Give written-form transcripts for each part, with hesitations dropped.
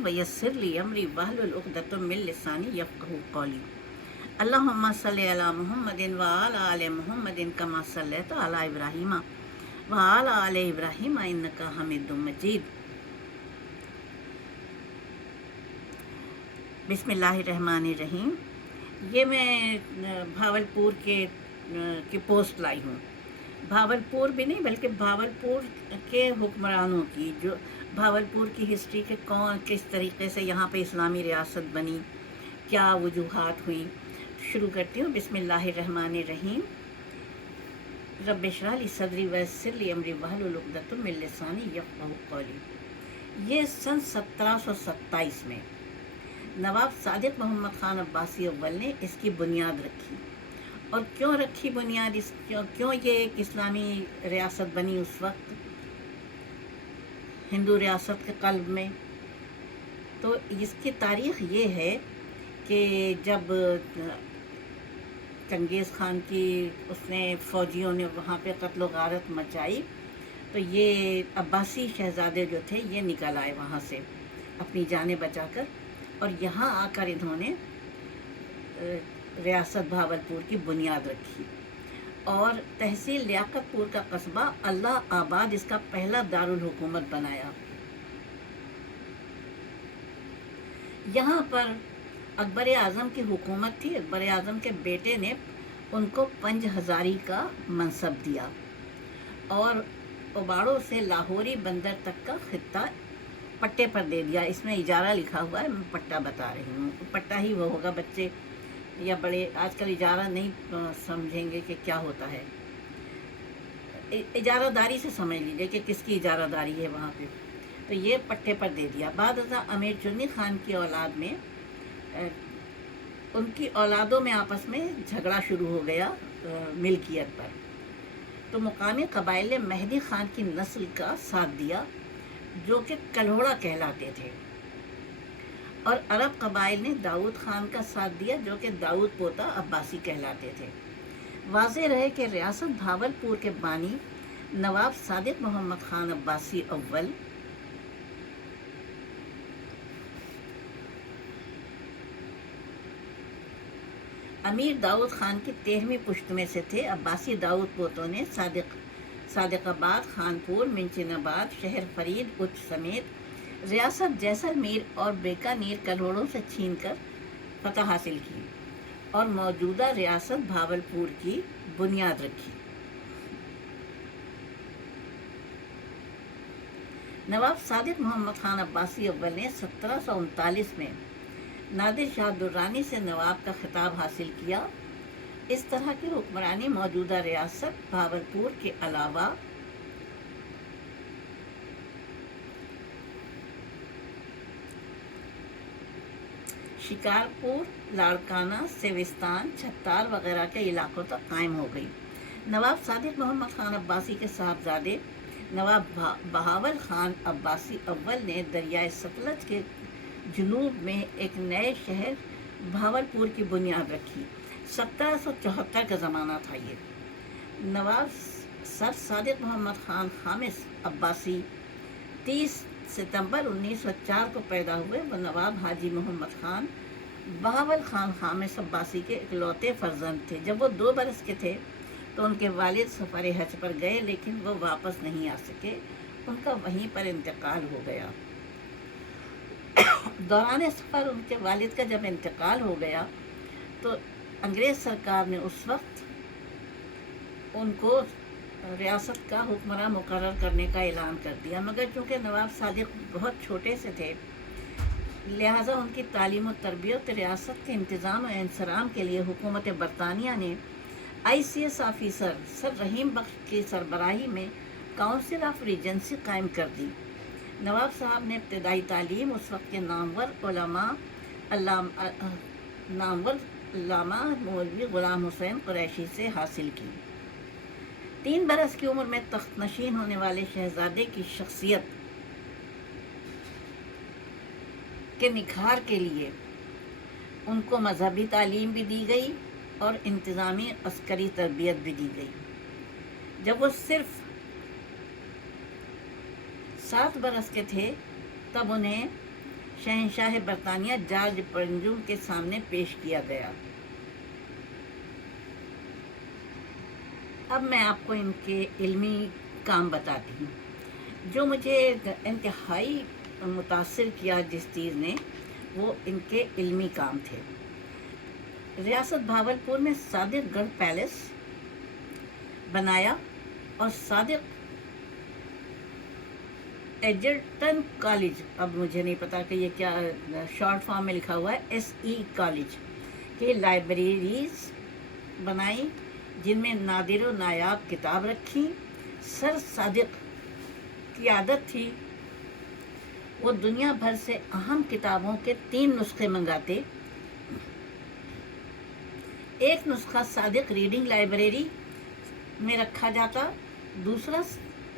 वयस्सिर ली अमरी वहलुल उक़दतम मिन लिसानी यफ़क़हू क़ौली। अल्लाहुम्मा सल्लि अला मुहम्मदिन व अला आलि मुहम्मदिन कमा सल्लैता अला इब्राहीम व अला आलि इब्राहीम इन्नका हमीदुम मजीद। बिस्मिल्लाहिर्रहमानिर्रहीम। ये मैं भावलपुर की पोस्ट लाई हूँ। भावलपुर भी नहीं बल्कि भावलपुर के हुक्मरानों की, जो भावलपुर की हिस्ट्री के कौन किस तरीके से यहाँ पे इस्लामी रियासत बनी, क्या वजूहात हुई। शुरू करती हूँ। बिस्मिल्लाहिर्रहमानिर्रहीम। रब्बि इश्रह ली सदरी वयस्सिर ली अमरी वहलुल उक़दतम मिन लिसानी यफ़क़हू क़ौली। ये सन 1727 में नवाब सादिक मोहम्मद ख़ान अब्बासी अव्वल ने इसकी बुनियाद रखी। और क्यों रखी बुनियाद, क्यों ये एक इस्लामी रियासत बनी उस वक्त हिंदू रियासत के क़ल्ब में। तो इसकी तारीख़ ये है कि जब चंगेज़ ख़ान की उसने फ़ौजियों ने वहाँ पे कत्ल गारत मचाई, तो ये अब्बासी शहज़ादे जो थे ये निकल आए वहाँ से अपनी जानें बचाकर, और यहाँ आकर इन्होंने रियासत भावलपुर की बुनियाद रखी। और तहसील लियाकतपुर का कस्बा अल्लाह आबाद इसका पहला दारुल हुकूमत बनाया। यहाँ पर अकबर आज़म की हुकूमत थी। अकबर आज़म के बेटे ने उनको पंज हज़ारी का मनसब दिया और उबाड़ों से लाहौरी बंदर तक का खित्ता पट्टे पर दे दिया। इसमें इजारा लिखा हुआ है, मैं पट्टा बता रही हूँ। पट्टा ही वो होगा, बच्चे या बड़े आजकल इजारा नहीं समझेंगे कि क्या होता है। इजारादारी से समझ लीजिए कि किसकी इजारादारी है वहाँ पे। तो ये पट्टे पर दे दिया। बाद अमीर चुन्नी खान की औलाद में उनकी औलादों में आपस में झगड़ा शुरू हो गया मिल्कियत पर। तो मुकामी कबाइल ने मेहदी खान की नस्ल का साथ दिया जो कि कल्होड़ा कहलाते थे, और अरब कबाइल ने दाऊद खान का साथ दिया जो कि दाऊद पोता अब्बासी कहलाते थे। वाज़ेह रहे कि रियासत भावलपुर के बानी नवाब सादिक मोहम्मद ख़ान अब्बासी अव्वल अमीर दाऊद खान की 13वीं पुश्त में से थे। अब्बासी दाऊद पोतों ने सादिकाबाद, खानपुर, मिंचिनाबाद, शहर फरीद उच्च समेत रियासत जैसलमेर और बीकानेर कल्होड़ों से छीनकर फतह हासिल की और मौजूदा रियासत भावलपुर की बुनियाद रखी। नवाब सादिक मोहम्मद ख़ान अब्बासी अव्वल ने 1739 में नादिर शाह दुर्रानी से नवाब का खिताब हासिल किया। इस तरह की हुक्मरानी मौजूदा रियासत भावलपुर के अलावा शिकारपुर, लाड़काना, सेविस्तान, छत्तार वगैरह के इलाकों तक कायम हो गई। नवाब सादिक मोहम्मद ख़ान अब्बासी के साहबजादे नवाब बहावल ख़ान अब्बासी अव्वल ने दरियाए सतलज के जुनूब में एक नए शहर भावलपुर की बुनियाद रखी। 1774 का ज़माना था ये। नवाब सर सादिक मोहम्मद ख़ान ख़ामिस अब्बासी 30 सितंबर 1904 को पैदा हुए। वो नवाब हाजी मोहम्मद ख़ान बहावल ख़ान ख़ामिस अब्बासी के इकलौते फ़र्जंद थे। जब वो 2 बरस के थे तो उनके वालिद सफ़र हज पर गए, लेकिन वो वापस नहीं आ सके। उनका वहीं पर इंतकाल हो गया। दौरान सफ़र उनके वालिद का जब इंतकाल हो गया तो अंग्रेज़ सरकार ने उस वक्त उनको रियासत का हुक्मरान मुकर्रर करने का ऐलान कर दिया। मगर चूँकि नवाब सादिक बहुत छोटे से थे, लिहाजा उनकी तालीम और तरबियत रियासत के इंतज़ाम और इंसराम के लिए हुकूमत बरतानिया ने ICS ऑफिसर सर रहीम बख्श की सरबराही में काउंसिल ऑफ रीजेंसी कायम कर दी। नवाब साहब ने इब्तदाई तालीम उस वक्त के नामवर अल्लामा मौलवी ग़ुलाम हुसैन कुरैशी से हासिल की। 3 बरस की उम्र में तख्त नशीन होने वाले शहजादे की शख्सियत के निखार के लिए उनको मजहबी तालीम भी दी गई और इंतज़ामी अस्करी तरबियत भी दी गई। जब वो सिर्फ 7 बरस के थे तब उन्हें شہنشاہ برطانیہ جارج پنجم کے سامنے پیش کیا گیا۔ اب میں آپ کو ان کے علمی کام بتاتی ہوں۔ جو مجھے انتہائی متاثر کیا جس چیز نے، وہ ان کے علمی کام تھے۔ ریاست بھاولپور میں صادق گڑھ پیلس بنایا اور صادق ایجرٹن کالج، اب مجھے نہیں پتا کہ یہ کیا شارٹ فارم میں لکھا ہوا ہے، SE کالج کے لائبریریز بنائی جن میں نادر و نایاب کتاب رکھی۔ سر صادق کی عادت تھی وہ دنیا بھر سے اہم کتابوں کے 3 نسخے منگاتے۔ ایک نسخہ صادق ریڈنگ لائبریری میں رکھا جاتا، دوسرا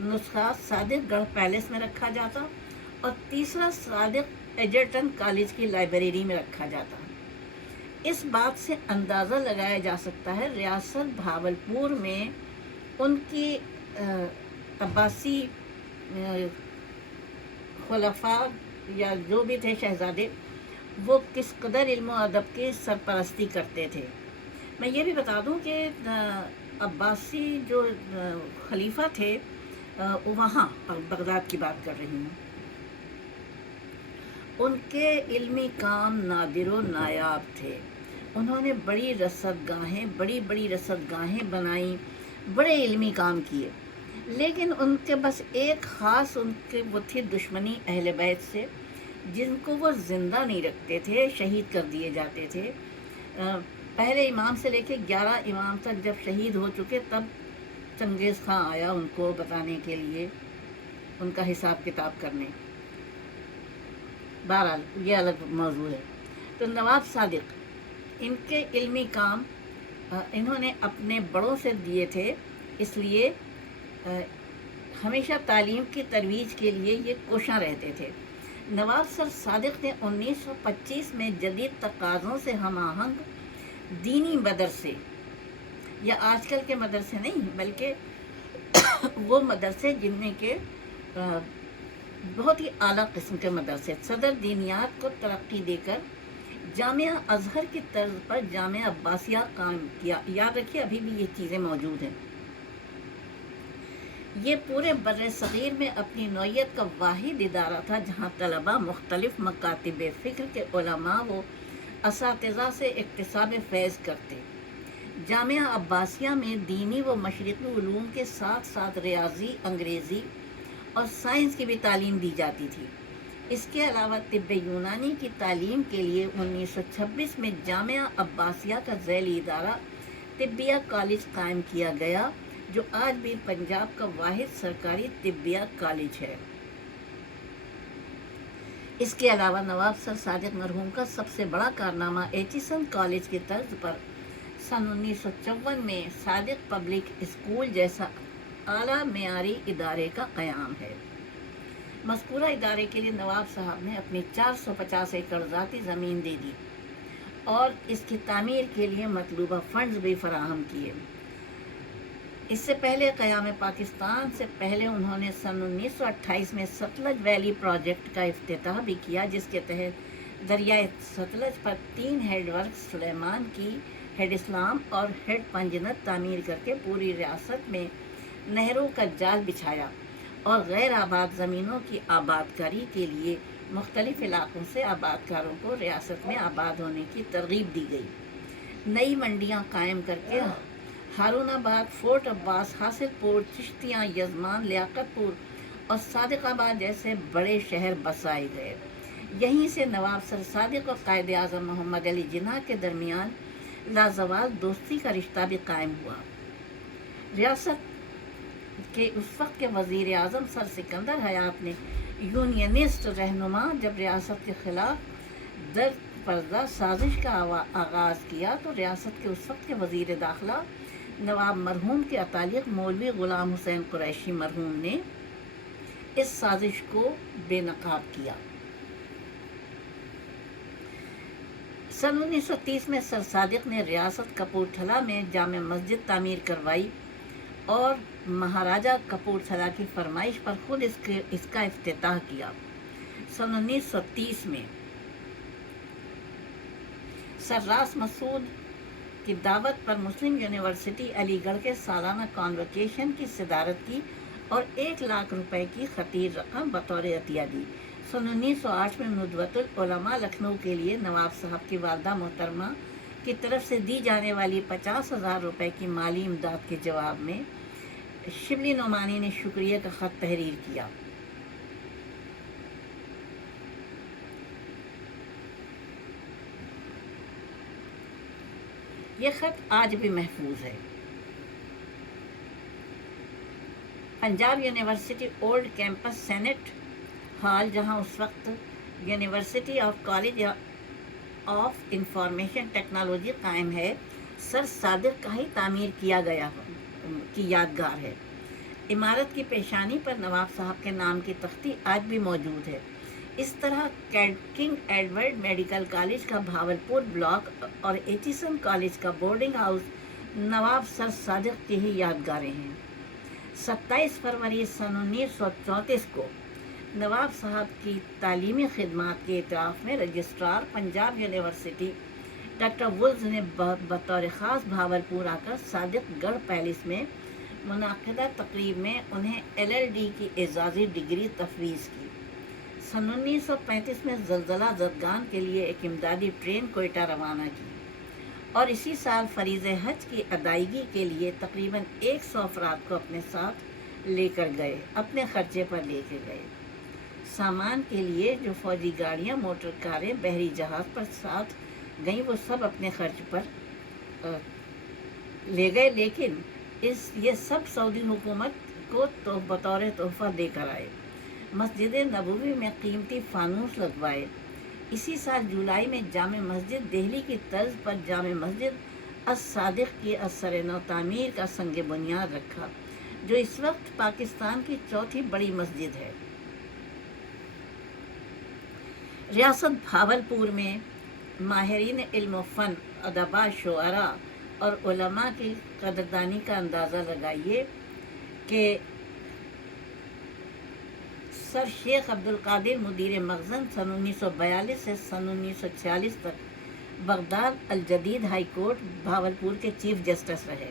نسخہ صادق گڑھ پیلس میں رکھا جاتا اور تیسرا صادق ایجرٹن کالج کی لائبریری میں رکھا جاتا۔ اس بات سے اندازہ لگایا جا سکتا ہے ریاست بھاولپور میں ان کی عباسی خلفاء یا جو بھی تھے شہزادے، وہ کس قدر علم و ادب کی سرپرستی کرتے تھے۔ میں یہ بھی بتا دوں کہ عباسی جو خلیفہ تھے وہاں بغداد کی بات کر رہی ہوں، ان کے علمی کام نادر و نایاب تھے۔ انہوں نے بڑی بڑی رصد گاہیں بنائیں، بڑے علمی کام کیے، لیکن ان کے بس ایک خاص وہ تھی دشمنی اہل بیت سے، جن کو وہ زندہ نہیں رکھتے تھے، شہید کر دیے جاتے تھے۔ پہلے امام سے لے کے 11 امام تک جب شہید ہو چکے، تب چنگیز خان آیا ان کو بتانے کے لیے، ان کا حساب کتاب کرنے۔ بہرحال یہ الگ موضوع ہے۔ تو نواب صادق، ان کے علمی کام انہوں نے اپنے بڑوں سے دیے تھے، اس لیے ہمیشہ تعلیم کی ترویج کے لیے یہ کوشاں رہتے تھے۔ نواب سر صادق نے 1925 میں جدید تقاضوں سے ہم آہنگ دینی مدرسے، یا آج کل کے مدرسے نہیں بلکہ وہ مدرسے جن میں کہ بہت ہی اعلیٰ قسم کے مدرسے، صدر دینیات کو ترقی دے کر جامعہ ازہر کی طرز پر جامعہ عباسیہ قائم کیا۔ یاد رکھیے ابھی بھی یہ چیزیں موجود ہیں۔ یہ پورے بر صغیر میں اپنی نوعیت کا واحد ادارہ تھا جہاں طلباء مختلف مکاتب فکر کے علماء و اساتذہ سے اکتساب فیض کرتے۔ جامعہ عباسیہ میں دینی و مشرقی علوم کے ساتھ ساتھ ریاضی، انگریزی اور سائنس کی بھی تعلیم دی جاتی تھی۔ اس کے علاوہ طب یونانی کی تعلیم کے لیے 1926 میں جامعہ عباسیہ کا ذیلی ادارہ طبیہ کالج قائم کیا گیا، جو آج بھی پنجاب کا واحد سرکاری طبیہ کالج ہے۔ اس کے علاوہ نواب سر صادق مرحوم کا سب سے بڑا کارنامہ ایچیسن کالج کی طرز پر سن 1954 میں صادق پبلک اسکول جیسا اعلیٰ معیاری ادارے کا قیام ہے۔ مذکورہ ادارے کے لیے نواب صاحب نے اپنی 450 ایکڑ ذاتی زمین دے دی اور اس کی تعمیر کے لیے مطلوبہ فنڈز بھی فراہم کیے۔ اس سے پہلے قیام پاکستان سے پہلے انہوں نے سن 1928 میں ستلج ویلی پروجیکٹ کا افتتاح بھی کیا، جس کے تحت دریائے ستلج پر 3 ہیڈ ورکس سلیمان کی، ہیڈ اسلام اور ہیڈ پنجنت تعمیر کر کے پوری ریاست میں نہروں کا جال بچھایا اور غیر آباد زمینوں کی آباد کاری کے لیے مختلف علاقوں سے آباد کاروں کو ریاست میں آباد ہونے کی ترغیب دی گئی۔ نئی منڈیاں قائم کر کے ہارون آباد، فورٹ عباس، حاصل پور، چشتیاں، یزمان، لیاقت پور اور صادق آباد جیسے بڑے شہر بسائے گئے۔ یہیں سے نواب سر صادق اور قائد اعظم محمد علی جناح کے درمیان لازوال دوستی کا رشتہ بھی قائم ہوا۔ ریاست کے اس وقت کے وزیر اعظم سر سکندر حیات نے یونینسٹ رہنما جب ریاست کے خلاف در پردہ سازش کا آغاز کیا، تو ریاست کے اس وقت کے وزیر داخلہ نواب مرحوم کے اتالق مولوی غلام حسین قریشی مرحوم نے اس سازش کو بے نقاب کیا۔ سن 1930 میں سر صادق نے ریاست کپورتھلا میں جامع مسجد تعمیر کروائی اور مہاراجہ کپورتھلا کی فرمائش پر خود اس کا افتتاح کیا۔ सन 1930 में सर्रास मसूद की दावत पर मुस्लिम यूनिवर्सिटी अलीगढ़ के सालाना कॉन्वोकेशन की सदारत की और 1 लाख रुपए की खतीर रकम बतौर अतिया दी। सन 1908 में नुदवतुल उलमा लखनऊ के लिए नवाब साहब की वालदा मोहतरमा की तरफ से दी जाने वाली 50,000 रुपए की माली इमदाद के जवाब में शिबली नोमानी ने शुक्रिया का ख़त तहरीर किया। ये ख़त आज भी महफूज है। Punjab university old campus senate hall, जहां उस वक्त university of college of information technology कायम है, सर सादिक का ही तामीर किया गया की यादगार है। इमारत की पेशानी पर नवाब साहब के नाम की तख्ती आज भी मौजूद है। इस तरह किंग एडवर्ड मेडिकल कॉलेज का भावलपुर ब्लॉक और एचिसन कॉलेज का बोर्डिंग हाउस नवाब सर सादिक की ही यादगारें हैं। 27 फरवरी सन 1934 को नवाब साहब की तालीमी खिदमात के इतराफ़ में registrar Punjab university doctor Wolves ने बतौर ख़ास भावलपुर आकर सादिक गढ़ पैलेस में मुनाकिदा तकरीब में उन्हें LLD की एजाज़ी डिग्री तफवीज़ की। सन 1935 में ज़लज़ला ज़दगान के लिए एक इमदादी ट्रेन कोयटा रवाना की और इसी साल फरीज़ हज की अदायगी के लिए तकरीबन 100 अफराद को अपने साथ लेकर गए, अपने खर्चे पर लेकर गए। सामान के लिए जो फौजी गाड़ियाँ, मोटर कारें, बहरी जहाज़ पर साथ गईं, वो सब अपने खर्च पर ले गए, लेकिन ये सब सऊदी हुकूमत को तो बतौर तोहफ़ा देकर आए। मस्जिद नबवी में कीमती फानूस लगवाए। इसी साल जुलाई में जामे मस्जिद दिल्ली की तर्ज पर जामे मस्जिद अस-सादिक की असर नौ तामीर का संग बुनियाद रखा, जो इस वक्त पाकिस्तान की चौथी बड़ी मस्जिद है। रियासत भावलपुर में माहिरीन इल्म फ़न, अदबा, शुअरा और उलमा की कदरदानी का अंदाज़ा लगाइए कि सर शेख अब्दुल कादिर मुदीर मखज़न सन 1942 से सन 1946 तक बगदाद अल जदीद हाई कोर्ट भावलपुर के चीफ जस्टिस रहे।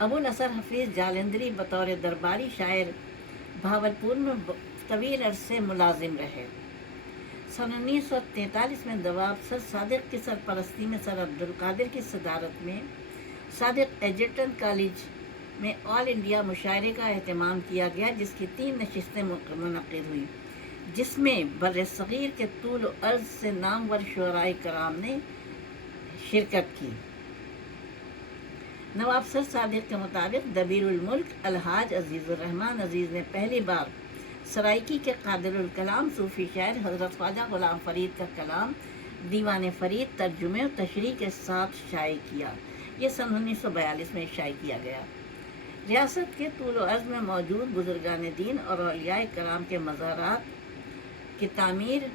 अबुल असर हफीज़ जालंधरी बतौर दरबारी शायर भावलपुर में तवील अरसे मुलाजिम रहे। सन 1943 में नवाब सर सादिक की सरपरस्ती में सर अब्दुल कादिर की सदारत में सादिक एडजर्टन कॉलेज में ऑल इंडिया मुशायरे का एहतमाम किया गया, जिसकी 3 नशिस्तें मुनक़्क़िद हुई, जिसमें बर्र सग़ीर के तूल व अर्ज़ से नामवर शुअराए कराम ने शिरकत की। नवाब सर सादिक के मुताबिक दबीरुल मुल्क अलहाज अजीज़ुर रहमान अजीज़ ने पहली बार सराइकी के कादिरुल कलाम सूफ़ी शायर हज़रत ख्वाजा ग़ुलाम फ़रीद का कलाम दीवान फ़रीद तर्जुमे और तशरीह के साथ शाये किया। ये सन 1942 में शाये किया गया। रियासत के तूल अर्ज़ में मौजूद बुज़ुर्गान दीन और औलियाए कराम के मज़ारात की तामीर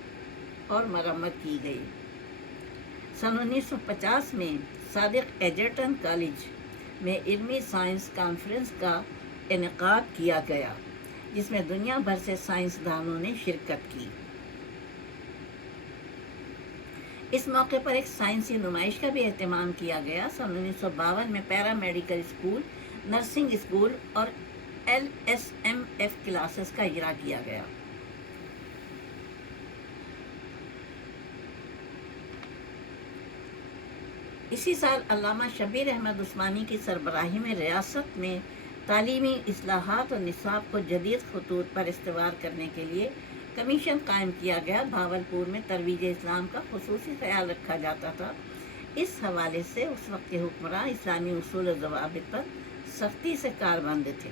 और मरम्मत की गई। सन 1950 में सादिक एडजर्टन कॉलेज में इल्मी साइंस कॉन्फ्रेंस का इनेकाद किया गया, जिसमें दुनिया भर से साइंसदानों ने शिरकत की। इस मौके पर एक साइंसी नुमाइश का भी एहतमाम किया गया। सन 1952 में para medical school, nursing school और LSMF क्लासेस का इजरा किया गया। इसी साल अल्लामा शबीर अहमद उस्मानी की सरबराही में रियासत में तालीमी इस्लाहात और निसाब को जदीद खतूत पर इस्तेवार करने के लिए कमीशन कायम किया गया। भावलपुर में तरवीज इस्लाम का खुसूसी ख्याल रखा जाता था। इस हवाले से उस वक्त के हुक्मरान इस्लामी उसूल और ज़वाबित पर सख्ती से कारबंद थे,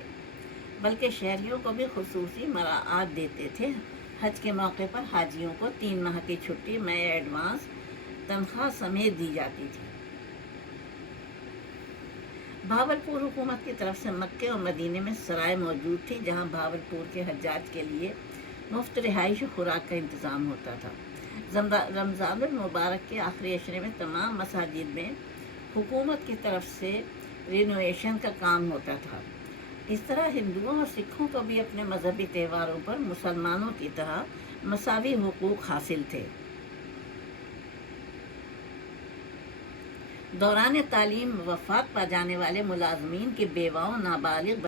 बल्कि शहरियों को भी खुसूसी मराआत देते थे। हज के मौके पर हाजियों को 3 माह की छुट्टी में एडवांस तनख्वाह समेत दी जाती थी। भावलपुर हुकूमत की तरफ से मक्के और मदीने में सराय मौजूद थी, जहां भावलपुर के हज्जाज के लिए मुफ्त रिहाइश खुराक का इंतज़ाम होता था। रमज़ानुल मुबारक के आखिरी अशरे में तमाम मसाजिद में हुकूमत की तरफ से रिनोवेशन का काम होता था। اس طرح ہندوؤں اور سکھوں کو بھی اپنے مذہبی تہواروں پر مسلمانوں کی طرح مساوی حقوق حاصل تھے۔ دوران تعلیم وفات پا جانے والے ملازمین کی بیواؤں، نابالغ